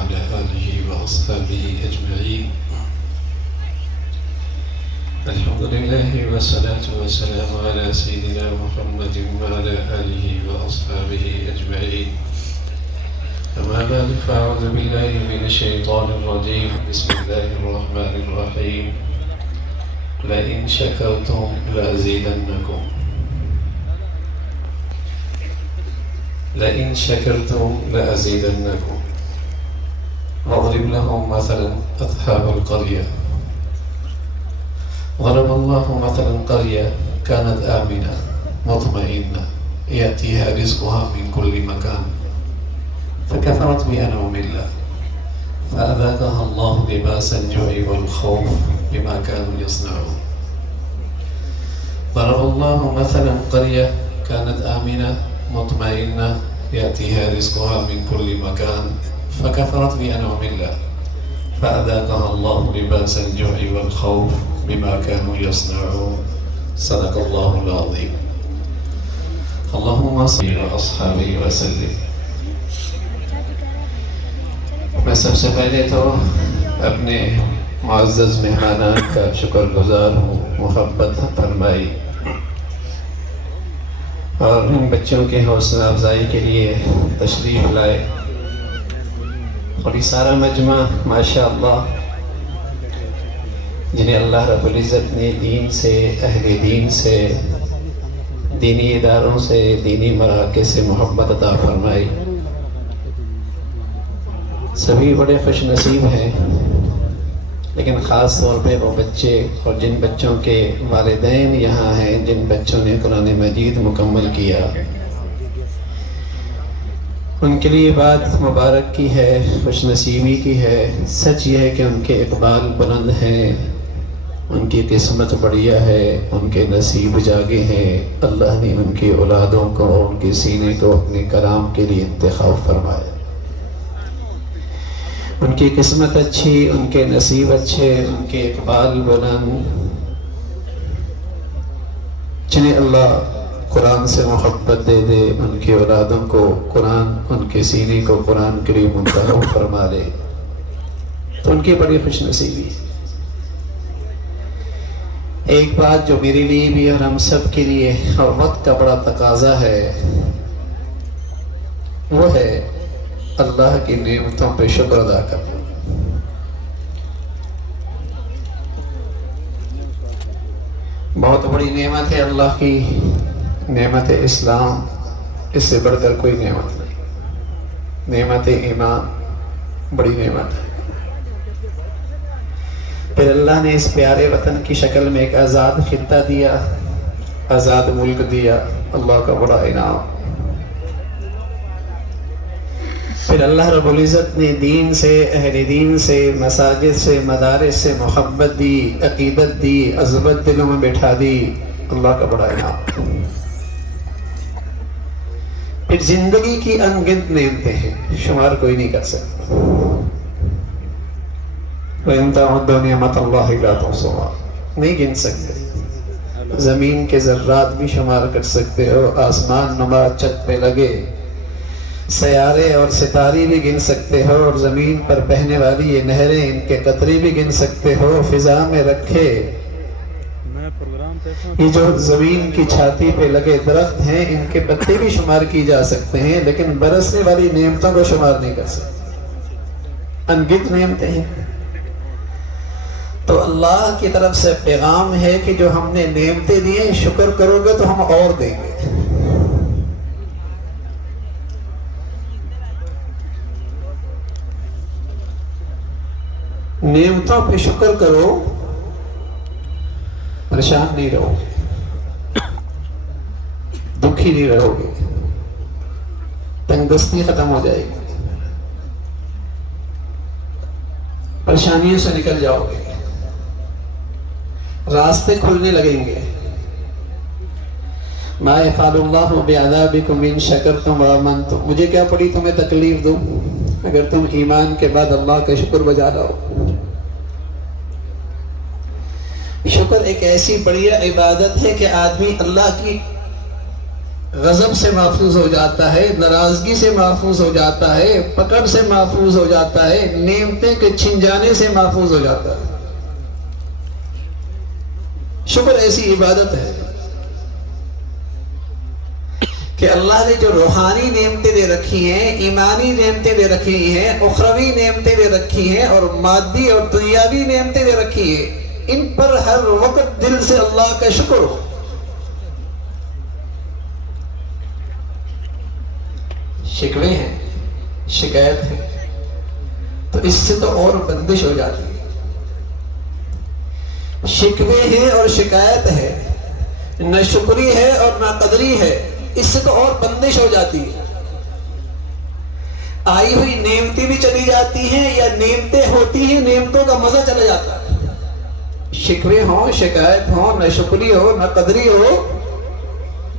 وعلى آله وأصحابه أجمعين. الحمد لله والصلاة والسلام على سيدنا محمد وعلى آله وأصحابه أجمعين. أما بعد فأعوذ بالله من الشيطان الرجيم. بسم الله الرحمن الرحيم. لئن شكرتم لأزيدنكم لئن شكرتم لأزيدنكم واضرب لهم مثلا أصحاب القرية ضرب الله مثلا قرية كانت آمنة مطمئنة يأتيها رزقها من كل مكان فكفرت بأنعم الله فأذاقها الله لباس الجوع والخوف بما كانوا يصنعون. ضرب الله مثلا قرية كانت آمنة مطمئنة يأتيها رزقها من كل مكان فكفرت بأنعم الله فأذاقها الله لباس الجوع والخوف بما كانوا يصنعون. صدق الله العظيم. اللهم صل على أصحابه وسلم. میں سب سے پہلے تو اپنے معزز مہمانان کا شکر گزار ہوں، محبت فرمائی اور ان بچوں کے حوصلہ افزائی کے لیے تشریف لائے. اور یہ سارا مجمع ماشاءاللہ جنہیں اللہ رب العزت نے دین سے، اہل دین سے، دینی اداروں سے، دینی مراکز سے محبت عطا فرمائی، سبھی بڑے خوش نصیب ہیں. لیکن خاص طور پہ وہ بچے اور جن بچوں کے والدین یہاں ہیں، جن بچوں نے قرآن مجید مکمل کیا، ان کے لیے بات مبارک کی ہے، خوش نصیبی کی ہے. سچ یہ ہے کہ ان کے اقبال بلند ہیں، ان کی قسمت بڑھیا ہے، ان کے نصیب جاگے ہیں. اللہ نے ان کی اولادوں کو اور ان کے سینے کو اپنے کلام کے لیے انتخاب فرمایا. ان کی قسمت اچھی، ان کے نصیب اچھے، ان کے اقبال بلند. جنہیں اللہ قرآن سے محبت دے دے، ان کی اولادوں کو قرآن، ان کے سینے کو قرآن کے لیے منتخب فرما لے، تو ان کی بڑی خوش نصیبی. ایک بات جو میرے لیے بھی اور ہم سب کے لیے اور وقت کا بڑا تقاضا ہے، وہ ہے اللہ کی نعمتوں پہ شکر ادا کرنا. بہت بڑی نعمت ہے اللہ کی، نعمت اسلام، اس سے بڑھ کر کوئی نعمت نہیں. نعمت ایمان بڑی نعمت ہے. پھر اللہ نے اس پیارے وطن کی شکل میں ایک آزاد خطہ دیا، آزاد ملک دیا، اللہ کا بڑا انعام. پھر اللہ رب العزت نے دین سے، اہل دین سے، مساجد سے، مدارس سے محبت دی، عقیدت دی، عظمت دلوں میں بٹھا دی. اللہ کا بڑا انعام. پھر زندگی کی انگنت نعمتیں ہیں، شمار کوئی نہیں کر سکتا. وَإِن تَعُدُّوا نِعْمَتَ اللَّهِ لَا تُحْصُوهَا، نہیں گن سکتے. زمین کے ذرات بھی شمار کر سکتے ہو، آسمان نما چھت پہ لگے سیارے اور ستارے بھی گن سکتے ہو، اور زمین پر بہنے والی یہ نہریں، ان کے قطرے بھی گن سکتے ہو. فضا میں رکھے یہ جو زمین کی چھاتی پہ لگے درخت ہیں، ان کے پتے بھی شمار کی جا سکتے ہیں، لیکن برسنے والی نعمتوں کو شمار نہیں کر سکتے. انگنت نعمتیں ہیں. تو اللہ کی طرف سے پیغام ہے کہ جو ہم نے نعمتیں دی ہیں، شکر کرو گے تو ہم اور دیں گے. نعمتوں پہ شکر کرو، پریشان نہیں رہو گے، دکھی نہیں رہو گے، تنگدستی ختم ہو جائے گی، پریشانیوں سے نکل جاؤ گے، راستے کھلنے لگیں گے. ما یفعل اللہ بعذابکم ان شکرتم وآمنتم، مجھے کیا پڑی تمہیں تکلیف دوں اگر تم ایمان کے بعد اللہ کا شکر بجا لاؤ. شکر ایک ایسی بڑھیا عبادت ہے کہ آدمی اللہ کی غضب سے محفوظ ہو جاتا ہے، ناراضگی سے محفوظ ہو جاتا ہے، پکڑ سے محفوظ ہو جاتا ہے، نعمتیں کے چھن جانے سے محفوظ ہو جاتا ہے۔ شکر ایسی عبادت ہے کہ اللہ نے جو روحانی نعمتیں دے رکھی ہیں، ایمانی نعمتیں دے رکھی ہیں، اخروی نعمتیں دے رکھی ہیں، اور مادی اور دنیاوی نعمتیں دے رکھی ہیں، ان پر ہر وقت دل سے اللہ کا شکر ہو۔ شکوے ہیں، شکایت ہے، تو اس سے تو اور بندش ہو جاتی ہے۔ شکوے ہیں اور شکایت ہے، نہ شکری ہے اور نہ قدری ہے، اس سے تو اور بندش ہو جاتی ہے۔ آئی ہوئی نعمتیں بھی چلی جاتی ہیں، یا نعمتیں ہوتی ہیں، نعمتوں کا مزہ چلا جاتا ہے۔ شکوے ہوں، شکایت ہوں، نہ شکری ہو نہ قدری ہو،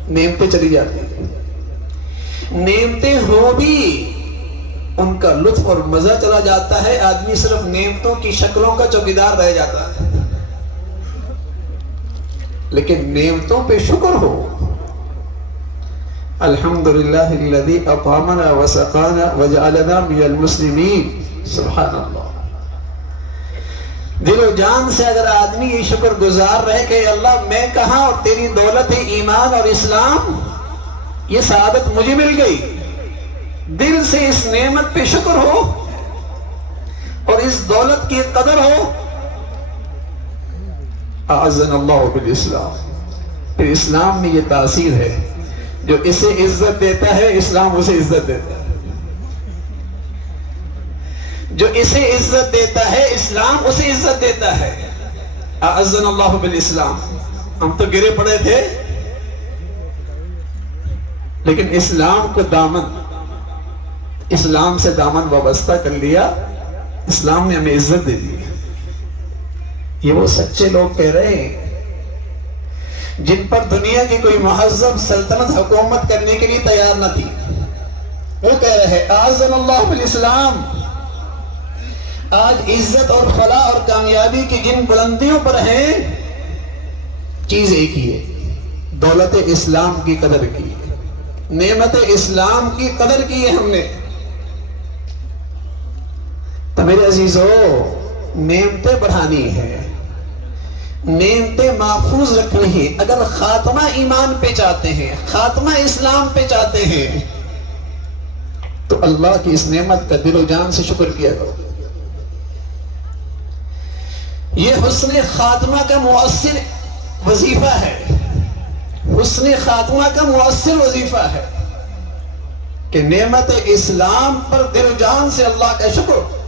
نعمتیں چلی جاتی ہیں۔ نعمتیں ہوں بھی ان کا لطف اور مزہ چلا جاتا ہے، آدمی صرف نعمتوں کی شکلوں کا چوکیدار رہ جاتا ہے۔ لیکن نعمتوں پہ شکر ہو، الحمدللہ الذی اطعمنا وسقانا وجعلنا من المسلمین، سبحان اللہ۔ دل و جان سے اگر آدمی یہ شکر گزار رہے کہ اللہ میں کہاں اور تیری دولت ایمان اور اسلام، یہ سعادت مجھے مل گئی، دل سے اس نعمت پہ شکر ہو اور اس دولت کی قدر ہو، اعزنا اللہ بالاسلام۔ پھر اسلام میں یہ تاثیر ہے، جو اسے عزت دیتا ہے اسلام اسے عزت دیتا ہے، جو اسے عزت دیتا ہے اسلام اسے عزت دیتا ہے۔ اعزنا اللہ بالاسلام۔ ہم تو گرے پڑے تھے، لیکن اسلام کو اسلام سے دامن وابستہ کر لیا، اسلام نے ہمیں عزت دے دی۔ یہ وہ سچے لوگ کہہ رہے ہیں جن پر دنیا کی کوئی مہذب سلطنت حکومت کرنے کے لیے تیار نہ تھی، وہ کہہ رہے ہیں اعزنا اللہ بالاسلام۔ آج عزت اور فلاح اور کامیابی کی جن بلندیوں پر ہیں، چیز ایک ہی ہے، دولت اسلام کی قدر کی، نعمت اسلام کی قدر کی ہے ہم نے۔ تو میرے عزیزو، نعمتیں بڑھانی ہے، نعمتیں محفوظ رکھنی ہے۔ اگر خاتمہ ایمان پہ چاہتے ہیں، خاتمہ اسلام پہ چاہتے ہیں، تو اللہ کی اس نعمت کا دل و جان سے شکر کیا کرو۔ یہ حسن خاتمہ کا مؤثر وظیفہ ہے، حسن خاتمہ کا مؤثر وظیفہ ہے کہ نعمت اسلام پر دل و جان سے اللہ کا شکر۔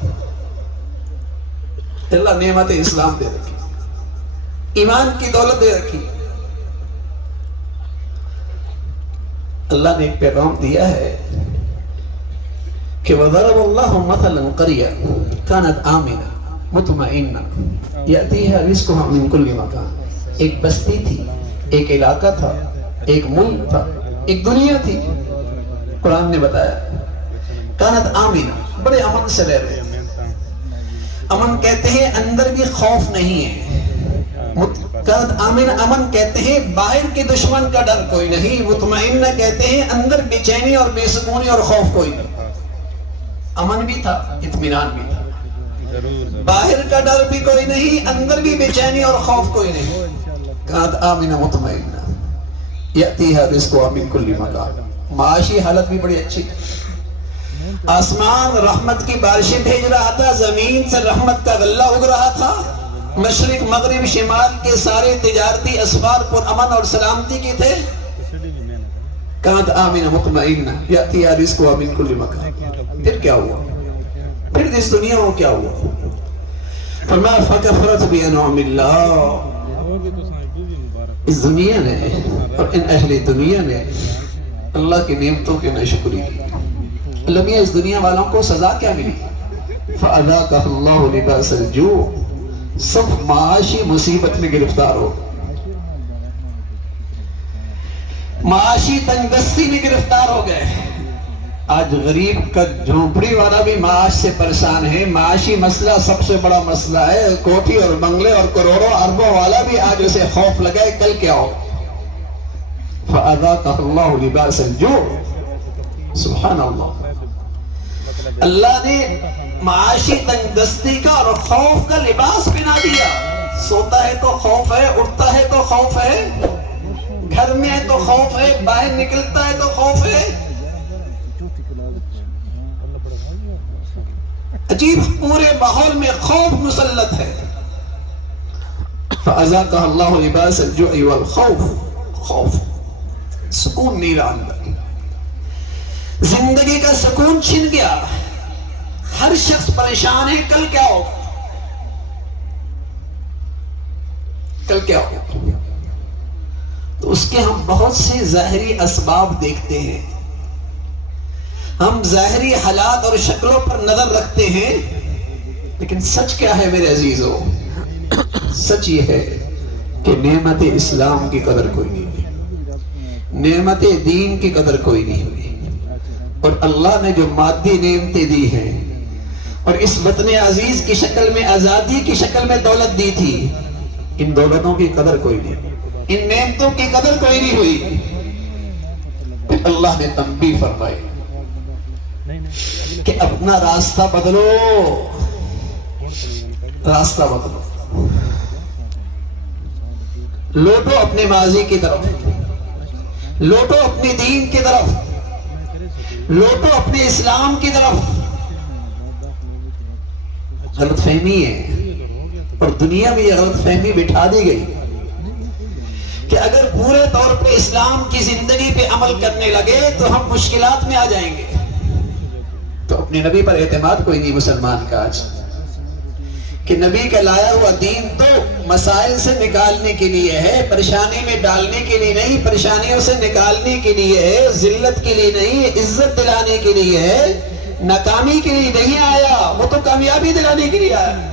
اللہ نعمت اسلام دے رکھی، ایمان کی دولت دے رکھی۔ اللہ نے ایک پیغام دیا ہے کہ وَضَرَبَ اللَّهُ مَثَلًا قَرْيَةً كَانَتْ آمِنَةً مُطْمَئِنَّةً يَأْتِيهَا رِزْقُهَا مِنْ كُلِّ مَكَانٍ۔ ایک بستی تھی، ایک علاقہ تھا، ایک ملک تھا، ایک دنیا تھی۔ قرآن نے بتایا کانت آمینہ، بڑے امن سے رہ رہے۔ امن کہتے ہیں اندر بھی خوف نہیں ہے، کانت آمینہ امن کہتے ہیں باہر کے دشمن کا ڈر کوئی نہیں، مطمئنہ کہتے ہیں اندر بے چینی اور بے سکونی اور خوف کوئی نہیں۔ امن بھی تھا، اطمینان بھی تھا، باہر کا ڈر بھی کوئی نہیں، اندر بھی بے چینی اور خوف کوئی نہیں۔ کانت آمینہ مطمئنہ یأتیہا رزقہا من کل مکان۔ معاشی حالت بھی بڑی اچھی تھی، آسمان رحمت کی بارشیں بھیج رہا تھا، زمین سے رحمت کا غلہ اگ رہا تھا، مشرق مغرب شمال کے سارے تجارتی اسفار پر امن اور سلامتی کی تھے۔ کانت آمینہ مطمئنہ یأتیہا رزقہا من کل مکان۔ پھر کیا ہوا؟ پھر اس دنیا میں کیا ہوا؟ فرمایا فَكَفَرَتْ بِأَنْعُمِ اللَّهِ۔ اس دنیا نے اور ان اہل دنیا نے اللہ کی نعمتوں کی ناشکری کی۔ اللہ میاں اس دنیا والوں کو سزا کیا ملی؟ فَأَذَاقَهُ اللَّهُ لِبَاسَ الْجُوعِ، سب معاشی مصیبت میں گرفتار ہو، معاشی تنگ دستی میں گرفتار ہو گئے۔ آج غریب کا جھونپڑی والا بھی معاش سے پریشان ہے، معاشی مسئلہ سب سے بڑا مسئلہ ہے۔ کوٹھی اور بنگلے اور کروڑوں اربوں والا بھی آج اسے خوف لگا ہے کل کیا ہو۔ فَأَذَاقَهَا اللَّهُ لِبَاسَ الْجُوعِ. سبحان اللہ، اللہ نے معاشی تنگ دستی کا اور خوف کا لباس پہنا دیا. سوتا ہے تو خوف ہے، اٹھتا ہے تو خوف ہے، گھر میں ہے تو خوف ہے، باہر نکلتا ہے تو خوف ہے. عجیب پورے ماحول میں خوف مسلط ہے. فَأَذَاقَهَا اللَّهُ لِبَاسَ الْجُوعِ وَالْخَوْفِ. خوف، سکون نہیں رہا اندر، زندگی کا سکون چھن گیا. ہر شخص پریشان ہے کل کیا ہوگا، کل کیا ہوگا. تو اس کے ہم بہت سے ظاہری اسباب دیکھتے ہیں، ہم ظاہری حالات اور شکلوں پر نظر رکھتے ہیں، لیکن سچ کیا ہے میرے عزیزو؟ سچ یہ ہے کہ نعمت اسلام کی قدر کوئی نہیں ہوئی، نعمت دین کی قدر کوئی نہیں ہوئی. اور اللہ نے جو مادی نعمتیں دی ہیں اور اس وطن عزیز کی شکل میں، آزادی کی شکل میں دولت دی تھی، ان دولتوں کی قدر کوئی نہیں ہوئی، ان نعمتوں کی قدر کوئی نہیں ہوئی. پھر اللہ نے تنبیہ فرمائی کہ اپنا راستہ بدلو، راستہ بدلو. لوٹو اپنے ماضی کی طرف، لوٹو اپنے دین کی طرف، لوٹو اپنے اسلام کی طرف. غلط فہمی ہے اور دنیا میں یہ غلط فہمی بٹھا دی گئی کہ اگر پورے طور پہ اسلام کی زندگی پہ عمل کرنے لگے تو ہم مشکلات میں آ جائیں گے. تو اپنے نبی پر اعتماد کوئی نہیں مسلمان کا آج، کہ نبی کا لایا ہوا دین تو مسائل سے نکالنے کے لیے ہے، پریشانی میں ڈالنے کے لیے نہیں، پریشانیوں سے نکالنے کے لیے ہے، ذلت کے لیے نہیں، عزت دلانے کے لیے ہے، ناکامی کے لیے نہیں آیا، وہ تو کامیابی دلانے کے لیے آیا.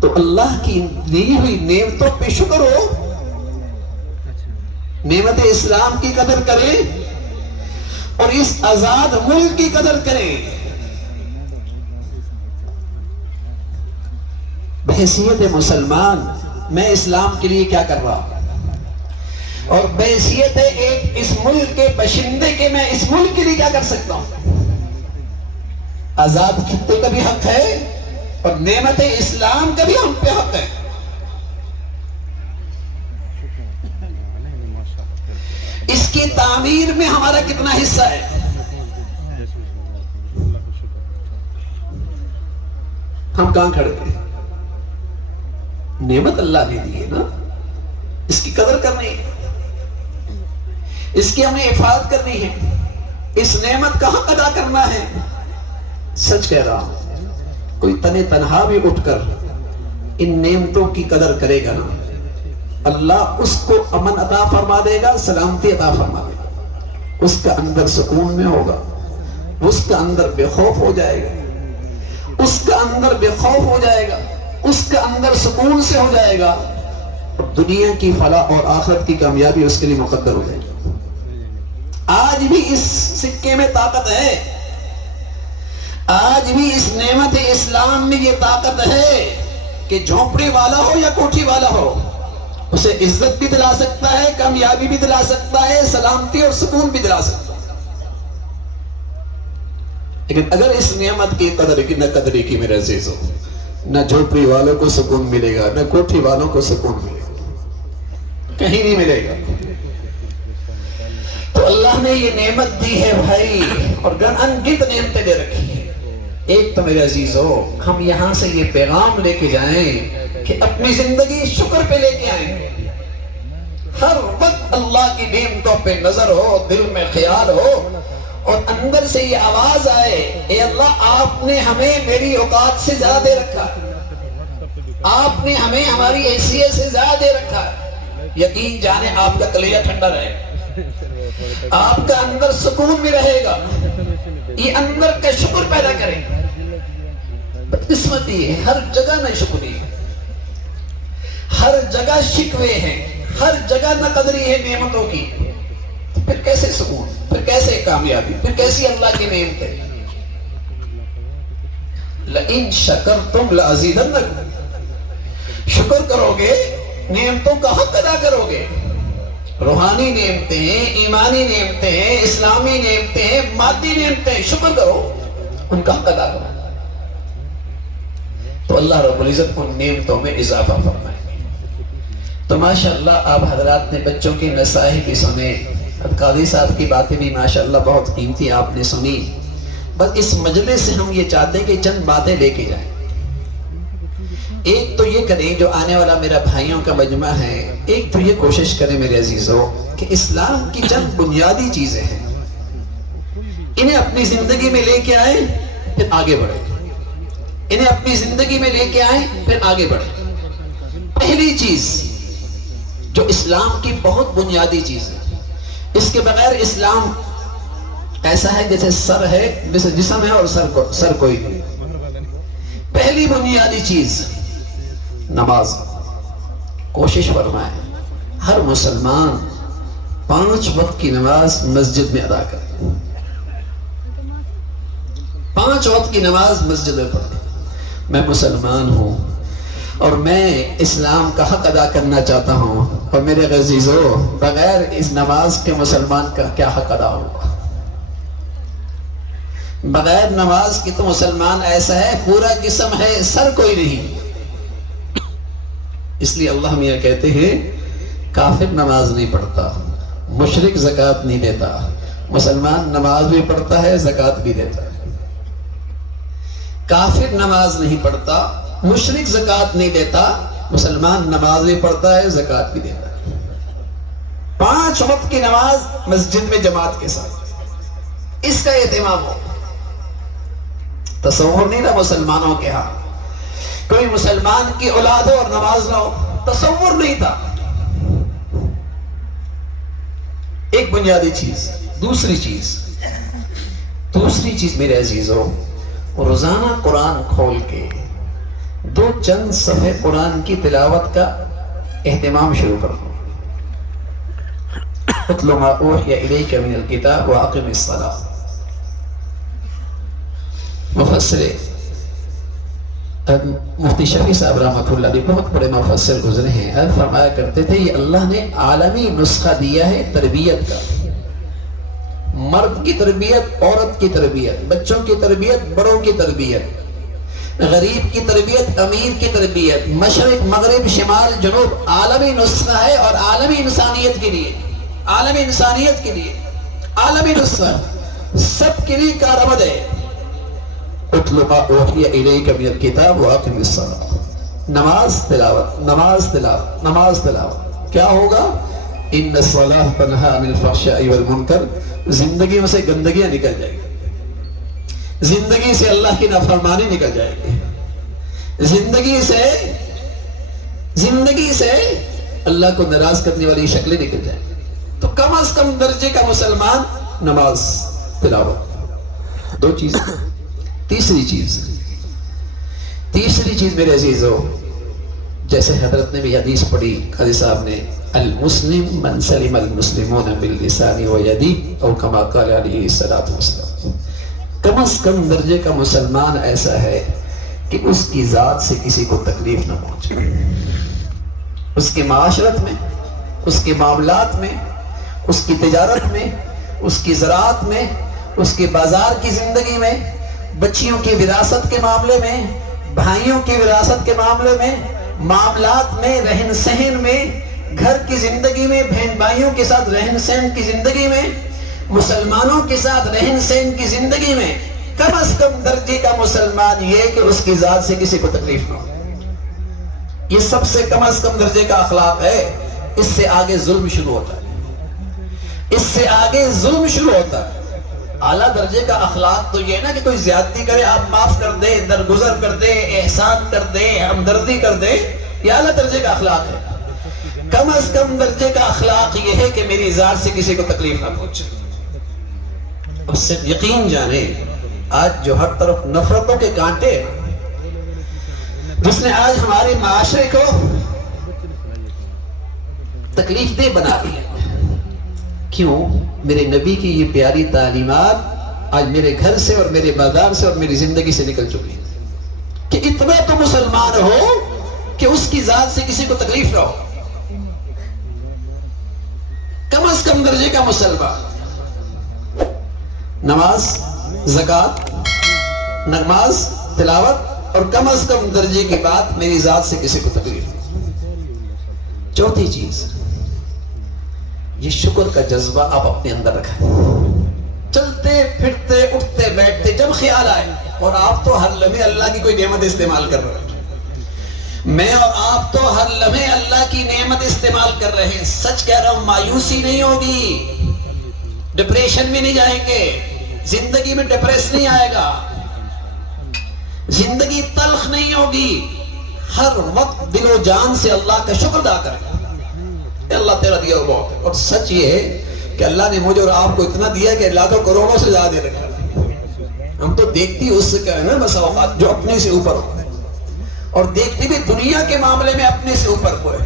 تو اللہ کی دی ہوئی نعمتوں پہ شکر ہو، نعمت اسلام کی قدر کریں اور اس آزاد ملک کی قدر کریں. بحیثیت مسلمان میں اسلام کے لیے کیا کر رہا ہوں، اور بحیثیت ایک اس ملک کے باشندے کے میں اس ملک کے لیے کیا کر سکتا ہوں. آزاد خطے کا بھی حق ہے اور نعمت اسلام کا بھی ہم پہ حق ہے. اس کی تعمیر میں ہمارا کتنا حصہ ہے. ہم کہاں کھڑے ہیں؟ نعمت اللہ نے دی ہے نا، اس کی قدر کرنی ہے، اس کی ہم نے حفاظت کرنی ہے، اس نعمت کا حق ادا کرنا ہے. سچ کہہ رہا ہوں، کوئی تنے تنہا بھی اٹھ کر ان نعمتوں کی قدر کرے گا نا، اللہ اس کو امن عطا فرما دے گا، سلامتی عطا فرما دے گا. اس کا اندر سکون میں ہوگا، اس کا اندر بے خوف ہو جائے گا، اس کا اندر بے خوف ہو جائے گا، اس کا اندر سکون سے ہو جائے گا، اور دنیا کی فلاح اور آخرت کی کامیابی اس کے لیے مقدر ہو جائے گی. آج بھی اس سکے میں طاقت ہے، آج بھی اس نعمت اسلام میں یہ طاقت ہے کہ جھونپڑی والا ہو یا کوٹھی والا ہو، اسے عزت بھی دلا سکتا ہے، کامیابی بھی دلا سکتا ہے، سلامتی اور سکون بھی دلا سکتا ہے. لیکن اگر اس نعمت کی قدر کی نہ قدری کی میرے عزیزو، نہ جھوپڑی والوں کو سکون ملے گا، نہ کوٹھی والوں کو سکون ملے گا، کہیں نہیں ملے گا. تو اللہ نے یہ نعمت دی ہے بھائی، اور انگنت نعمتیں دے رکھی ہیں. ایک تو میرے عزیزو، ہم یہاں سے یہ پیغام لے کے جائیں کہ اپنی زندگی شکر پہ لے کے آئیں، ہر وقت اللہ کی نعمتوں پہ نظر ہو، دل میں خیال ہو، اور اندر سے یہ آواز آئے، اے اللہ آپ نے ہمیں میری اوقات سے زیادہ دے رکھا، آپ نے ہمیں ہماری حیثیت سے زیادہ دے رکھا. یقین جانے آپ کا کلیجہ ٹھنڈا رہے، آپ کا اندر سکون بھی رہے گا. یہ اندر کا شکر پیدا کریں. بدقسمتی ہے، ہر جگہ نہ شکری ہے، ہر جگہ شکوے ہیں، ہر جگہ نہ قدری ہے نعمتوں کی. تو پھر کیسے سکون، پھر کیسے کامیابی، پھر کیسی اللہ کی نعمت ہے. لَإِن شَكَرْتُمْ لَأَزِيدَنَّكُمْ، شکر کرو گے، نعمتوں کا حق ادا کرو گے. روحانی نعمتیں ہیں، ایمانی نعمتیں ہیں، اسلامی نعمتیں ہیں، مادی نعمتیں ہیں، شکر کرو، ان کا حق ادا کرو تو اللہ رب العزت ان نعمتوں میں اضافہ فرمائے. تو ماشاءاللہ آپ حضرات نے بچوں کی نصائح بھی سنے، قاضی صاحب کی باتیں بھی ماشاءاللہ بہت قیمتی آپ نے سنی. بس اس مجلس سے ہم یہ چاہتے ہیں کہ چند باتیں لے کے جائیں. ایک تو یہ کریں، جو آنے والا میرا بھائیوں کا مجمع ہے، ایک تو یہ کوشش کریں میرے عزیزوں کہ اسلام کی چند بنیادی چیزیں ہیں، انہیں اپنی زندگی میں لے کے آئیں پھر آگے بڑھیں. انہیں اپنی زندگی میں لے کے آئیں پھر آگے بڑھیں. پہلی چیز جو اسلام کی بہت بنیادی چیز ہے، اس کے بغیر اسلام ایسا ہے جیسے سر ہے، جیسے جسم ہے اور سر کوئی نہیں. پہلی بنیادی چیز نماز. کوشش فرمائیں ہر مسلمان 5 وقت کی نماز مسجد میں ادا کرے. 5 وقت کی نماز مسجد میں پڑھے. میں مسلمان ہوں اور میں اسلام کا حق ادا کرنا چاہتا ہوں، اور میرے عزیزو بغیر اس نماز کے مسلمان کا کیا حق ادا ہوگا؟ بغیر نماز کی تو مسلمان ایسا ہے پورا جسم ہے، سر کوئی نہیں. اس لیے اللہ میاں کہتے ہیں کافر نماز نہیں پڑھتا، مشرک زکوٰۃ نہیں دیتا، مسلمان نماز بھی پڑھتا ہے، زکوٰۃ بھی دیتا ہے. کافر نماز نہیں پڑھتا، مشرک زکوٰۃ نہیں دیتا، مسلمان نماز بھی پڑھتا ہے، زکوٰۃ بھی دیتا ہے. 5 وقت کی نماز مسجد میں جماعت کے ساتھ، اس کا اہتمام ہو. تصور نہیں تھا مسلمانوں کے ہاں کوئی مسلمان کی اولاد ہو اور نماز نہ ہو، تصور نہیں تھا. ایک بنیادی چیز. دوسری چیز میرے عزیزو، روزانہ قرآن کھول کے 2 چند صفحے قرآن کی تلاوت کا اہتمام شروع کر دو. اتل ما اوحی الیک من الکتاب واقم الصلاۃ. مفسر مفتی شفیع صاحب رحمۃ اللہ علیہ بہت بڑے مفسر گزرے ہیں، فرمایا کرتے تھے یہ اللہ نے عالمی نسخہ دیا ہے تربیت کا. مرد کی تربیت، عورت کی تربیت، بچوں کی تربیت، بڑوں کی تربیت، غریب کی تربیت، امیر کی تربیت، مشرق مغرب شمال جنوب، عالمی نسخہ ہے. اور عالمی انسانیت کے لیے، عالمی انسانیت کے لیے عالمی نسخہ سب کے لیے کارآمد ہے. اتل ما اوحی الیک من الکتاب واقم الصلاۃ. نماز تلاوت، نماز تلاوت، نماز تلاوت. کیا ہوگا؟ ان الصلاۃ تنہی عن الفحشاء والمنکر. زندگی میں سے گندگیاں نکل جائے گی، زندگی سے اللہ کی نافرمانی نکل جائے گی، زندگی سے اللہ کو ناراض کرنے والی شکلیں نکل جائیں گی. تو کم از کم درجے کا مسلمان نماز تلاوت. 2 چیز. تیسری چیز میرے عزیزو، جیسے حضرت نے بھی حدیث پڑھی قاضی صاحب نے، المسلم من سلم المسلمون باللسان ویدی، او کما قال علیہ الصلوۃ والسلام. کم از کم درجے کا مسلمان ایسا ہے کہ اس کی ذات سے کسی کو تکلیف نہ پہنچے. اس کی معاشرت میں، اس کے معاملات میں، اس کی تجارت میں، اس کی زراعت میں، اس کے بازار کی زندگی میں، بچیوں کی وراثت کے معاملے میں، بھائیوں کی وراثت کے معاملے میں، معاملات میں، رہن سہن میں، گھر کی زندگی میں، بہن بھائیوں کے ساتھ رہن سہن کی زندگی میں، مسلمانوں کے ساتھ رہن سہن کی زندگی میں کم از کم درجے کا مسلمان یہ کہ اس کی ذات سے کسی کو تکلیف نہ ہو. یہ سب سے کم از کم درجے کا اخلاق ہے. اس سے آگے ظلم شروع ہوتا ہے، اس سے آگے ظلم شروع ہوتا ہے. اعلیٰ درجے کا اخلاق تو یہ ہے نا کہ کوئی زیادتی کرے آپ معاف کر دیں، درگزر کر دیں، احسان کر دیں، ہمدردی کر دیں. یہ اعلیٰ درجے کا اخلاق ہے. کم از کم درجے کا اخلاق یہ ہے کہ میری ذات سے کسی کو تکلیف نہ پہنچے. اس سے یقین جانے آج جو ہر طرف نفرتوں کے کانٹے، جس نے آج ہمارے معاشرے کو تکلیف دہ بنا دیا. کیوں؟ میرے نبی کی یہ پیاری تعلیمات آج میرے گھر سے اور میرے بازار سے اور میری زندگی سے نکل چکی ہے کہ اتنا تو مسلمان ہو کہ اس کی ذات سے کسی کو تکلیف نہ ہو. کم از کم درجے کا مسلمان نماز، زکوٰۃ، نماز، تلاوت، اور کم از کم درجے کی بات میری ذات سے کسی کو تکلیف نہ ہو. چوتھی چیز، یہ شکر کا جذبہ آپ اپنے اندر رکھیں. چلتے پھرتے اٹھتے بیٹھتے جب خیال آئے، اور آپ تو ہر لمحے اللہ کی کوئی نعمت استعمال کر رہے ہیں، میں اور آپ تو ہر لمحے اللہ کی نعمت استعمال کر رہے ہیں. سچ کہہ رہا ہوں، مایوسی نہیں ہوگی، ڈپریشن میں نہیں جائیں گے، زندگی میں ڈپریس نہیں آئے گا، زندگی تلخ نہیں ہوگی. ہر وقت دل و جان سے اللہ کا شکر ادا کریں. اللہ تیرا دیا ہوا بہت ہے. اور سچ یہ ہے کہ اللہ نے مجھے اور آپ کو اتنا دیا کہ لاکھوں کروڑوں سے زیادہ دے رکھا. ہم تو دیکھتی اس سے کہہ نا بس اوقات جو اپنے سے اوپر ہو، اور دیکھتی بھی دنیا کے معاملے میں اپنے سے اوپر کو ہے.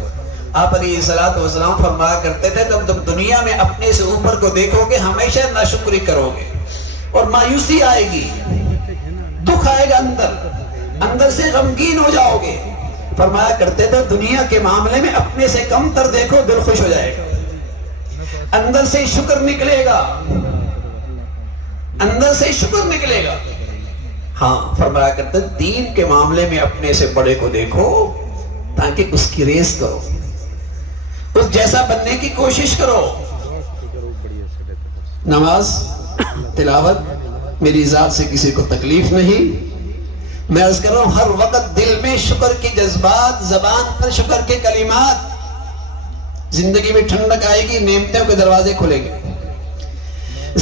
آپ علیہ الصلوۃ والسلام فرمایا کرتے تھے تم دنیا میں اپنے سے اوپر کو دیکھو گے ہمیشہ ناشکری کرو گے اور مایوسی آئے گی، دکھ آئے گا، اندر سے غمگین ہو جاؤ گے. فرمایا کرتے تھے دنیا کے معاملے میں اپنے سے کم تر دیکھو، دل خوش ہو جائے گا، اندر سے شکر نکلے گا، اندر سے شکر نکلے گا. ہاں فرمایا کرتے دین کے معاملے میں اپنے سے بڑے کو دیکھو تاکہ اس کی ریس کرو، اس جیسا بننے کی کوشش کرو. نماز، تلاوت، میری ذات سے کسی کو تکلیف نہیں. میں عرض کر رہا ہوں ہر وقت دل میں شکر کے جذبات، زبان پر شکر کے کلمات. زندگی میں ٹھنڈک آئے گی، نعمتوں کے دروازے کھلیں گے.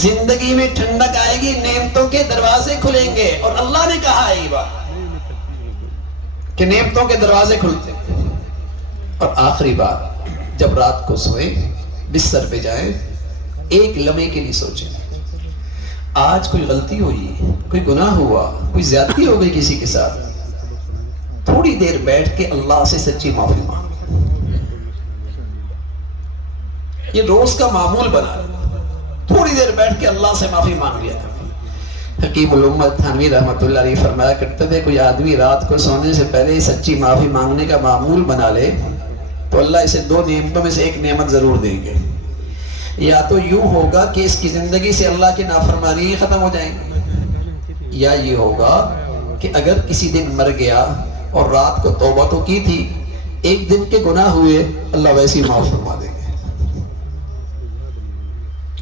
زندگی میں ٹھنڈک آئے گی، نعمتوں کے دروازے کھلیں گے. اور اللہ نے کہا ہے یہ بات کہ نعمتوں کے دروازے کھلتے. اور آخری بات، جب رات کو سوئیں، بستر پہ جائیں، ایک لمحے کے لیے سوچیں آج کوئی غلطی ہوئی، کوئی گناہ ہوا، کوئی زیادتی ہو گئی کسی کے ساتھ. تھوڑی دیر بیٹھ کے اللہ سے سچی معافی مانگ. یہ روز کا معمول بنا، تھوڑی دیر بیٹھ کے اللہ سے معافی مانگ لیا. حکیم الامت تھانوی رحمۃ اللہ علیہ فرمایا کرتے تھے کوئی آدمی رات کو سونے سے پہلے سچی معافی مانگنے کا معمول بنا لے تو اللہ اسے 2 نعمتوں میں سے ایک نعمت ضرور دیں گے. یا تو یوں ہوگا کہ اس کی زندگی سے اللہ کی نافرمانی ختم ہو جائیں گی، یا یہ ہوگا کہ اگر کسی دن مر گیا اور رات کو توبہ تو کی تھی، ایک دن کے گناہ ہوئے، اللہ ویسے ہی معاف فرما دیں گے.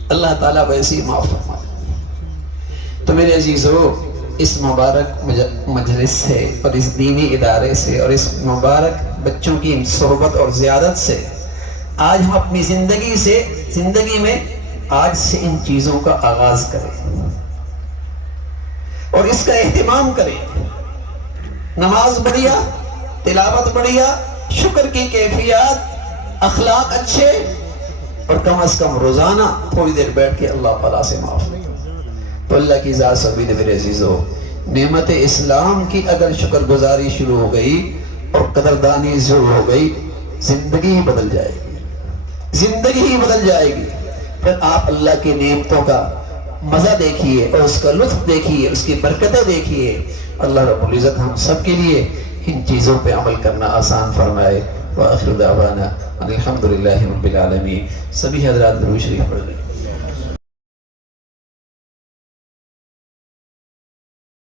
اللہ تعالیٰ ویسے ہی معاف فرما دیں گے. تو میرے عزیزو، اس مبارک مجلس سے اور اس دینی ادارے سے اور اس مبارک بچوں کی صحبت اور زیارت سے آج ہم اپنی زندگی میں آج سے ان چیزوں کا آغاز کریں اور اس کا اہتمام کریں. نماز بڑھیا، تلاوت بڑھیا، شکر کی کیفیات، اخلاق اچھے، اور کم از کم روزانہ تھوڑی دیر بیٹھ کے اللہ تعالیٰ سے معاف. تو اللہ کی ذات سبھی نے میرے عزیزو، نعمت اسلام کی اگر شکر گزاری شروع ہو گئی اور قدردانی شروع ہو گئی، زندگی ہی بدل جائے گی، زندگی ہی بدل جائے گی. پھر آپ اللہ کی نعمتوں کا مزہ دیکھیے اور اس کا لطف دیکھیے، اس کی برکتیں دیکھیے. اللہ رب العزت ہم سب کے لیے ان چیزوں پہ عمل کرنا آسان فرمائے. وآخر دعوانا الحمدللہ رب العالمین. سبھی حضرات درود شریف پڑھ لیں.